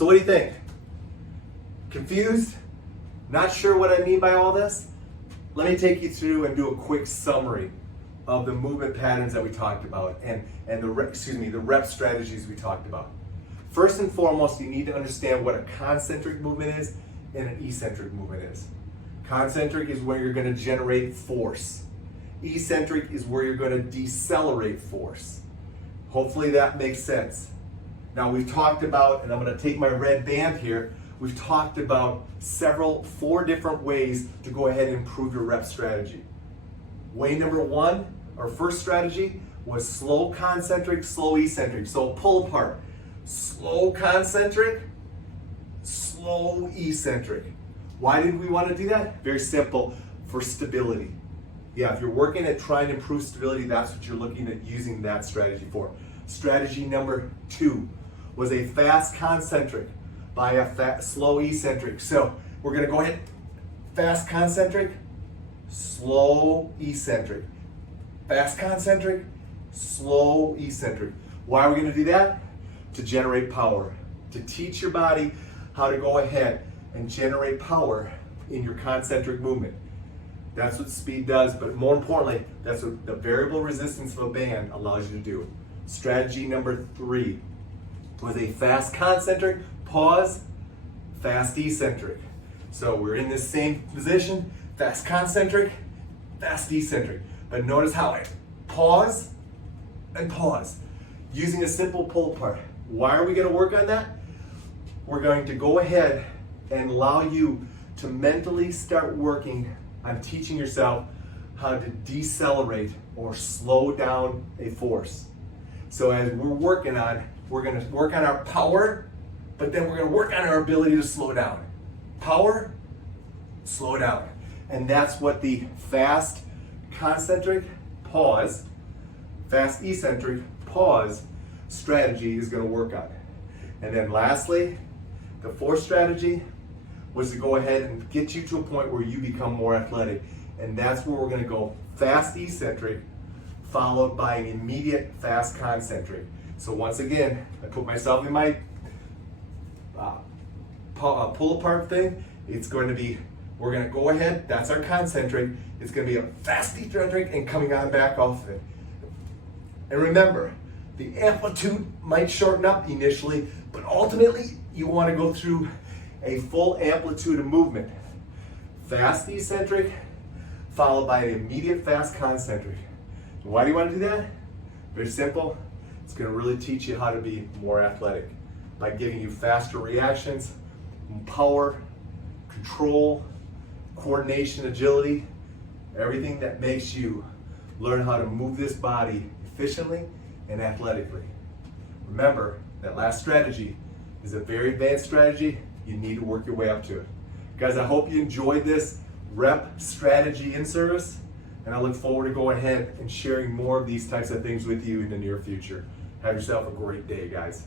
So what do you think? Confused? Not sure what I mean by all this? Let me take you through and do a quick summary of the movement patterns that we talked about and the rep strategies we talked about. First and foremost, you need to understand what a concentric movement is and an eccentric movement is. Concentric is where you're going to generate force. Eccentric is where you're going to decelerate force. Hopefully that makes sense. Now we've talked about, and I'm going to take my red band here, we've talked about four different ways to go ahead and improve your rep strategy. Way number one, our first strategy, was slow concentric, slow eccentric. So pull apart. Slow concentric, slow eccentric. Why did we want to do that? Very simple, for stability. Yeah, if you're working at trying to improve stability, that's what you're looking at using that strategy for. Strategy number two was a fast concentric by a slow eccentric. So we're going to go ahead, fast concentric, slow eccentric. Fast concentric, slow eccentric. Why are we going to do that? To generate power. To teach your body how to go ahead and generate power in your concentric movement. That's what speed does, but more importantly, that's what the variable resistance of a band allows you to do. Strategy number three was a fast concentric, pause, fast eccentric. So we're in this same position, fast concentric, fast eccentric. But notice how I pause and pause, using a simple pull apart. Why are we going to work on that? We're going to go ahead and allow you to mentally start working on teaching yourself how to decelerate or slow down a force. So as we're going to work on our power, but then we're going to work on our ability to slow down. Power, slow down. And that's what the fast concentric pause, fast eccentric pause strategy is going to work on. And then lastly, the fourth strategy was to go ahead and get you to a point where you become more athletic. And that's where we're going to go fast eccentric followed by an immediate fast concentric. So once again, I put myself in my pull apart thing. It's going to be, we're going to go ahead, that's our concentric. It's going to be a fast eccentric and coming on back off it. And remember, the amplitude might shorten up initially, but ultimately you want to go through a full amplitude of movement. Fast eccentric, followed by an immediate fast concentric. Why do you want to do that? Very simple. It's going to really teach you how to be more athletic by giving you faster reactions, power, control, coordination, agility, everything that makes you learn how to move this body efficiently and athletically. Remember, that last strategy is a very advanced strategy. You need to work your way up to it. Guys, I hope you enjoyed this rep strategy in service, and I look forward to going ahead and sharing more of these types of things with you in the near future. Have yourself a great day, guys.